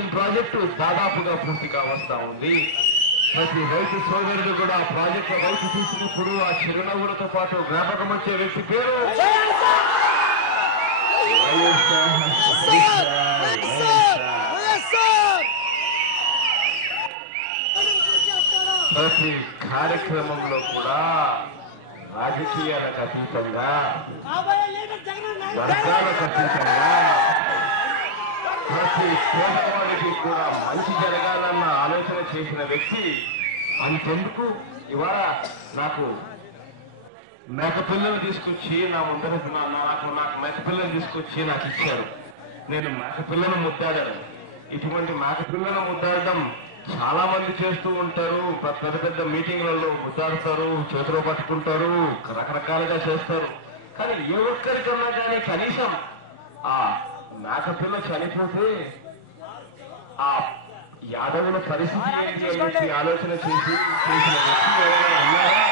Irrigation project దాదాపుగా పూర్తిగా వస్తా ఉంది. ప్రతి రైతు సోదరుడు కూడా ప్రాజెక్టు రైతు చూసినప్పుడు ఆ చిరునవ్వులతో పాటు జ్ఞాపకం వచ్చే వ్యక్తి పేరు ప్రతి కార్యక్రమంలో కూడా రాజకీయాలకు అతీతంగా, వర్గాలకు అతీతంగా ప్రతి పేదవాడికి కూడా మంచి జరగాలన్న ఆలోచన చేసిన వ్యక్తి. అంతెందుకు ఇవాళ నాకు మేకపిల్లలు తీసుకొచ్చి నా ముందర నాకు మేకపిల్లలు తీసుకొచ్చి నాకు ఇచ్చారు. నేను మేకపిల్లను ముద్దాడాను. ఇటువంటి మేకపిల్లను ముద్దాడడం చాలా మంది చేస్తూ ఉంటారు. పెద్ద పెద్ద మీటింగ్లలో ముద్దాడుతారు, చేతిలో పట్టుకుంటారు, రకరకాలుగా చేస్తారు. కానీ ఏ ఒక్కరికన్నా కానీ కనీసం ఆ మేకపిల్ల చనిపోతే ఆ యాదవుల పరిస్థితి ఏంటి అనేసి ఆలోచన చేసిన వ్యక్తి ఎవరైనా ఉన్నారా?